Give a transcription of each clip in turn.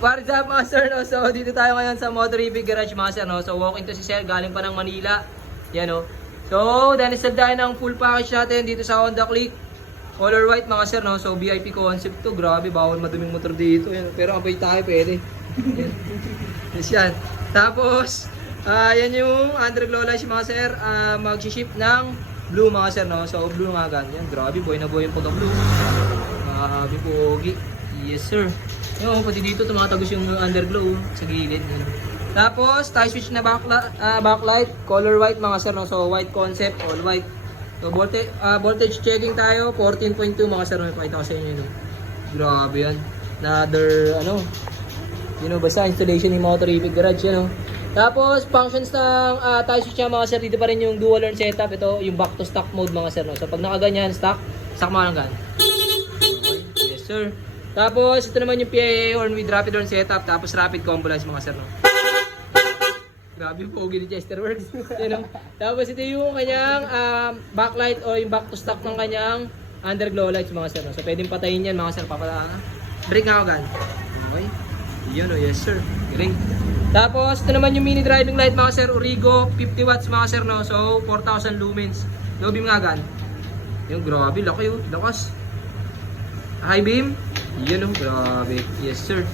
What is up mga sir, no? So dito tayo ngayon sa Motor Review Garage mga sir, no? So walking to si sir, galing pa ng Manila. Yan, no? So dahil isa tayo ng full package natin dito sa Honda Click. Color white mga sir, no? So VIP concept to. Grabe, bawal maduming motor dito. Yan. Pero abay tayo, pwede. Yes, yan. Tapos, yan yung underglow lights mga sir. Mag-ship ng blue mga sir, no? So blue nga ganyan. Grabe, boy na boy yung pagka-blue. Grabe, pogi. Yes sir. Yung pati dito tumatagos yung underglow sa gilid. Yun. Tapos tie switch na backlight, color white mga sir, no? So white concept, all white. So voltage checking tayo, 14.2 mga sir, may pakita ko sa inyo. No? Grabe yan. Another basta installation ng Motor Review Garage yan. No? Tapos functions ng tie switch mga sir, dito pa rin yung dual horn setup. Ito yung back to stock mode mga sir, no? So pag nakaganyan stock mo lang gan. Yes sir. Tapos ito naman yung PIA horn with rapid horn setup, tapos rapid combo lights mga sir, no? Grabe yung pogi ni Chesterworks. Tapos ito yung kanyang backlight o yung back to stock ng kanyang underglow lights mga sir, no? So pwedeng patayin yan mga sir, break nga ako gan. Okay. Yun, yes sir. Galing. Tapos ito naman yung mini driving light mga sir, Origo 50 watts mga sir, no? So 4,000 lumens. Low beam nga gan. Yung grabe, laki yun, lakas. High beam. Yun, oh, grabe. Yes sir.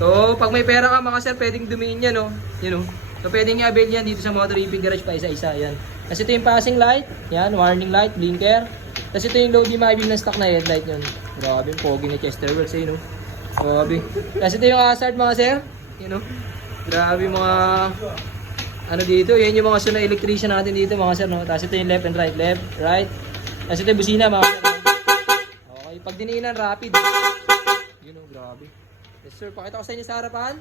So pag may pera ka mga sir, pwedeng dumiin yan, no? Yun, oh. So pwedeng i-avail yan dito sa Motor Review Garage pa isa-isa. Yan. Tapos ito yung passing light. Yan, warning light, blinker. Tapos ito yung low beam, high beam na stock na headlight yun. Grabe, yung pogi ni Chesterworks, eh, no? Grabe. Tapos ito yung hazard mga sir. Yun, oh. Grabe mga dito. Yan yung mga sunod electrician natin dito mga sir, no? Tapos ito yung left and right. Left, right. Tapos ito yung busina mga sir. Okay, pag diniinan, rapid. Yun, oh, grabe. Yes sir, pakita ko sa inyo sa harapan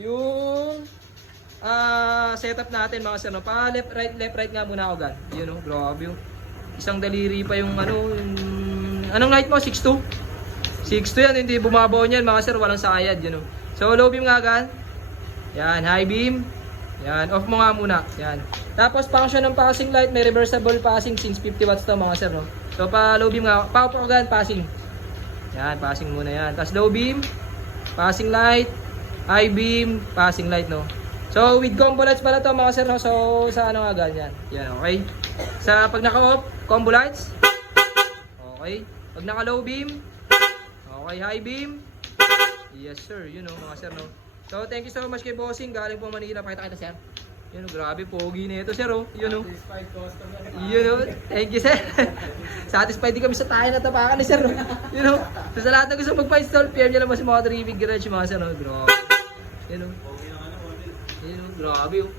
yung setup natin mga sir, no? Pa left right nga muna ako gan. Yun, oh, grabe. Oh. Isang daliri pa yung anong light mo? 6.2? 6.2 yan, hindi bumabaw niyan mga sir, walang sayad. Yun, oh. So low beam nga gan. Yan, high beam. Yan, off mo nga muna. Yan. Tapos function ng passing light, may reversible passing since 50 watts to mga sir, no? So pa low beam nga, pa gan, passing. Yan, passing muna yan. Tapos low beam, passing light, high beam, passing light, no? So with combo lights pala to mga sir, no? So sa nga ganyan. Yan, okay? Sa pag naka-off, combo lights. Okay. Pag naka-low beam, okay, high beam. Yes sir, yun, no, mga sir, no? So thank you so much kay Bossing, galing po Manila. Pakita kita sir. Yun, grabe, pogi na ito sir, oh. Yun, oh. Satisfied customer. Yun, oh. Thank you sir. Satisfied din kami sa tayo na tapakan ni sir, oh. Yun, oh. So sa lahat na gusto magpa-install, PM nyo naman si Motor Review Garage mga sir, oh. Grabe. Yun, oh. Yun, oh, grabe, oh.